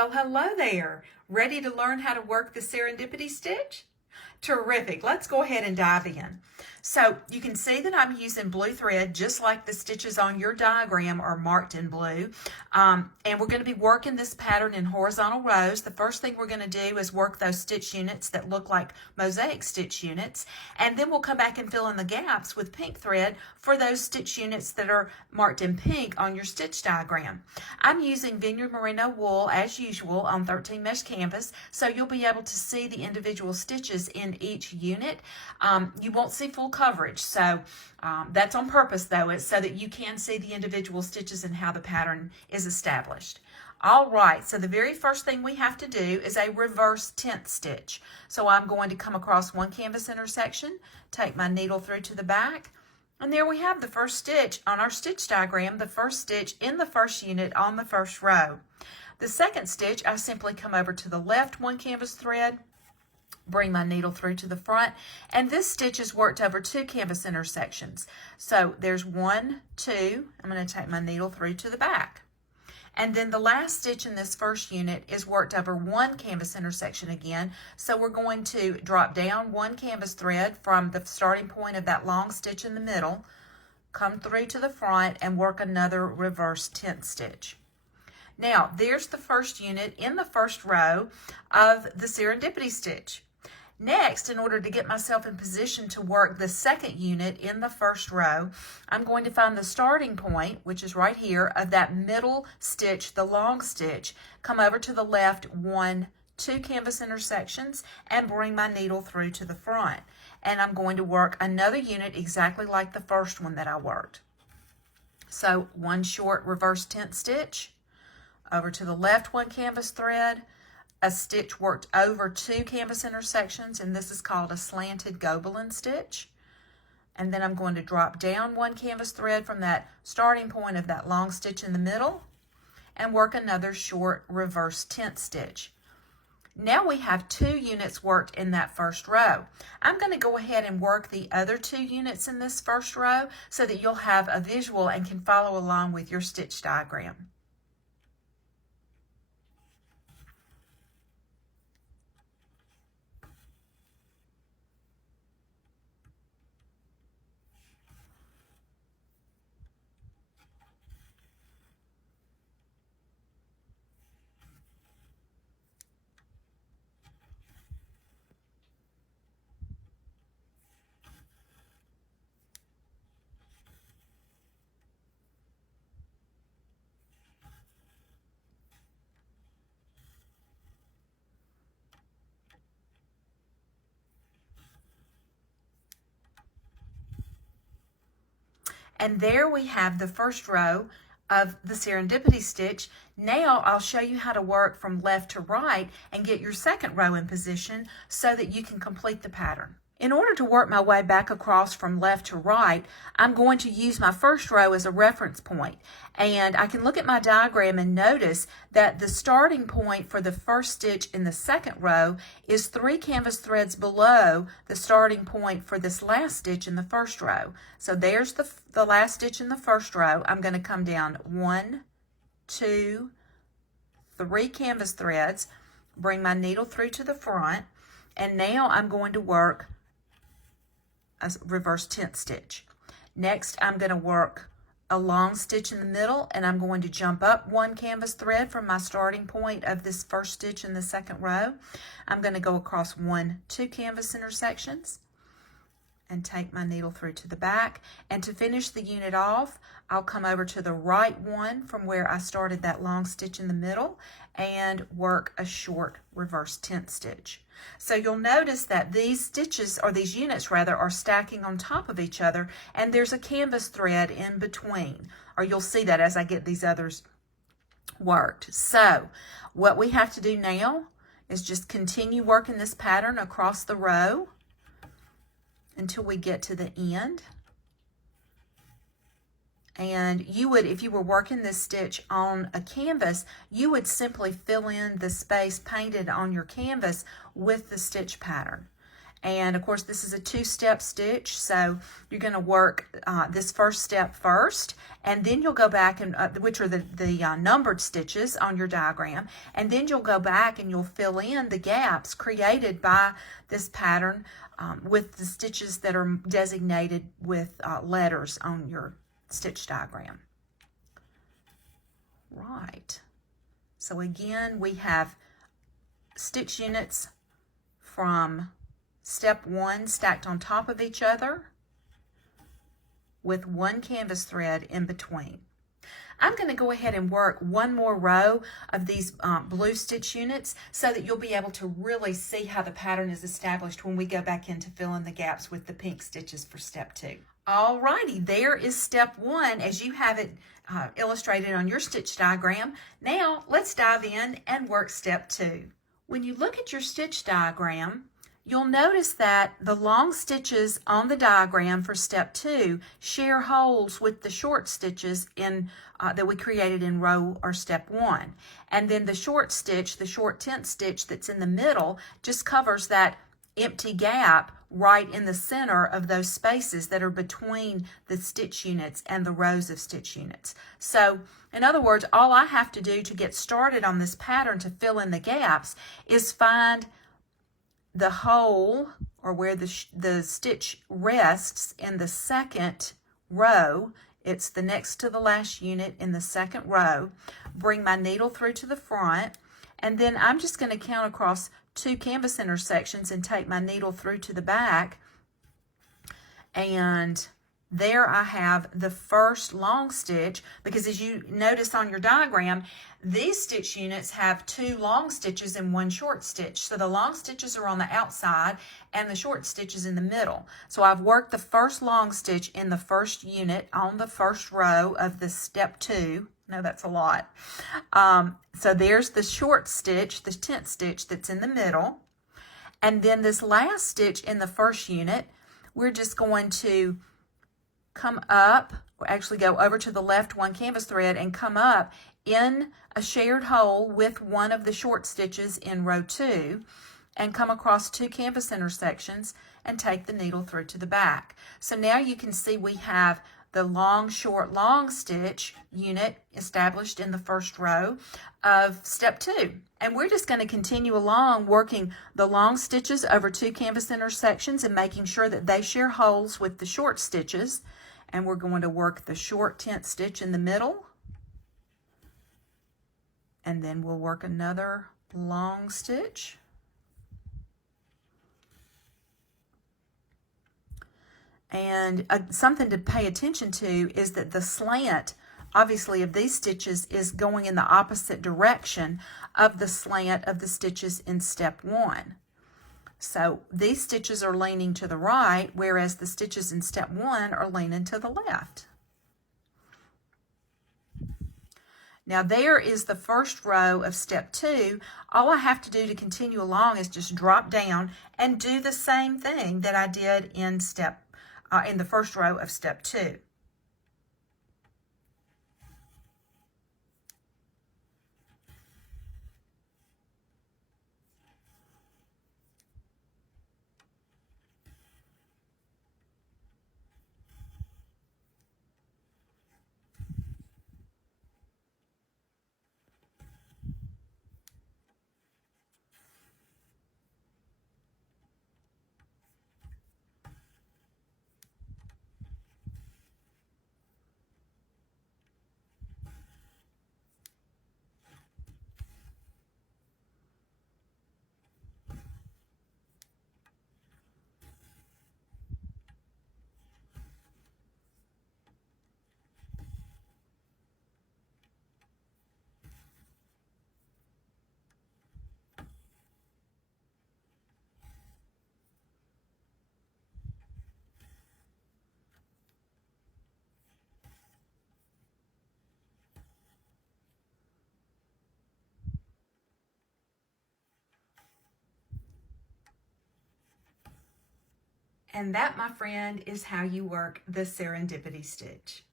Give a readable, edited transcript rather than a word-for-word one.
Well, hello there. Ready to learn how to work the Serendipity Stitch? Terrific. Let's go ahead and dive in. So you can see that I'm using blue thread just like the stitches on your diagram are marked in blue. And we're going to be working this pattern in horizontal rows. The first thing we're going to do is work those stitch units that look like mosaic stitch units. And then we'll come back and fill in the gaps with pink thread for those stitch units that are marked in pink on your stitch diagram. I'm using Vineyard Merino wool as usual on 13 mesh canvas, so you'll be able to see the individual stitches in each unit. You won't see full coverage, so that's on purpose though. It's so that you can see the individual stitches and how the pattern is established. All right, so the very first thing we have to do is a reverse tent stitch. So I'm going to come across one canvas intersection, take my needle through to the back, and there we have the first stitch on our stitch diagram, the first stitch in the first unit on the first row. The second stitch, I simply come over to the left one canvas thread, bring my needle through to the front, and this stitch is worked over two canvas intersections. So there's 1, 2, I'm going to take my needle through to the back. And then the last stitch in this first unit is worked over one canvas intersection again. So we're going to drop down one canvas thread from the starting point of that long stitch in the middle, come through to the front, and work another reverse tent stitch. Now, there's the first unit in the first row of the Serendipity Stitch. Next, in order to get myself in position to work the second unit in the first row, I'm going to find the starting point, which is right here, of that middle stitch, the long stitch, come over to the left 1, 2 canvas intersections, and bring my needle through to the front. And I'm going to work another unit exactly like the first one that I worked. So one short reverse tent stitch, over to the left one canvas thread, a stitch worked over 2 canvas intersections, and this is called a slanted Gobelin stitch. And then I'm going to drop down one canvas thread from that starting point of that long stitch in the middle and work another short reverse tent stitch. Now we have 2 units worked in that first row. I'm going to go ahead and work the other 2 units in this first row so that you'll have a visual and can follow along with your stitch diagram. And there we have the first row of the Serendipity Stitch. Now I'll show you how to work from left to right and get your second row in position so that you can complete the pattern. In order to work my way back across from left to right, I'm going to use my first row as a reference point. And I can look at my diagram and notice that the starting point for the first stitch in the second row is 3 canvas threads below the starting point for this last stitch in the first row. So there's the last stitch in the first row. I'm going to come down 1, 2, 3 canvas threads, bring my needle through to the front, and now I'm going to work a reverse tent stitch. Next, I'm going to work a long stitch in the middle, and I'm going to jump up one canvas thread from my starting point of this first stitch in the second row. I'm going to go across 1, 2 canvas intersections and take my needle through to the back. And to finish the unit off, I'll come over to the right one from where I started that long stitch in the middle and work a short reverse tent stitch. So you'll notice that these stitches, or these units rather, are stacking on top of each other, and there's a canvas thread in between, or you'll see that as I get these others worked. So what we have to do now is just continue working this pattern across the row until we get to the end. And you would, if you were working this stitch on a canvas, you would simply fill in the space painted on your canvas with the stitch pattern. And of course, this is a two-step stitch, so you're going to work this first step first, and then you'll go back, and which are the numbered stitches on your diagram, and then you'll go back and you'll fill in the gaps created by this pattern with the stitches that are designated with letters on your stitch diagram. Right. So again, we have stitch units from step 1 stacked on top of each other with one canvas thread in between. I'm going to go ahead and work one more row of these blue stitch units so that you'll be able to really see how the pattern is established when we go back in to fill in the gaps with the pink stitches for step 2. Alrighty, there is step 1 as you have it illustrated on your stitch diagram. Now let's dive in and work step 2. When you look at your stitch diagram, you'll notice that the long stitches on the diagram for step 2 share holes with the short stitches in that we created in row or step 1. And then the short stitch, the short tent stitch that's in the middle, just covers that empty gap right in the center of those spaces that are between the stitch units and the rows of stitch units. So in other words, all I have to do to get started on this pattern to fill in the gaps is find the hole, or where the stitch rests in the second row. It's the next to the last unit in the second row. Bring my needle through to the front, and then I'm just going to count across 2 canvas intersections and take my needle through to the back, and there I have the first long stitch, because as you notice on your diagram, these stitch units have 2 long stitches and 1 short stitch. So the long stitches are on the outside and the short stitches in the middle. So I've worked the first long stitch in the first unit on the first row of the step 2. No, that's a lot. So there's the short stitch, the tent stitch that's in the middle. And then this last stitch in the first unit, we're just going to come up, or actually go over to the left 1 canvas thread and come up in a shared hole with one of the short stitches in row 2, and come across 2 canvas intersections and take the needle through to the back. So now you can see we have the long, short, long stitch unit established in the first row of step 2. And we're just going to continue along working the long stitches over 2 canvas intersections and making sure that they share holes with the short stitches. And we're going to work the short tent stitch in the middle. And then we'll work another long stitch. And something to pay attention to is that the slant, obviously, of these stitches is going in the opposite direction of the slant of the stitches in step 1. So these stitches are leaning to the right, whereas the stitches in step 1 are leaning to the left. Now there is the first row of step 2. All I have to do to continue along is just drop down and do the same thing that I did in the first row of step 2. And that, my friend, is how you work the Serendipity Stitch.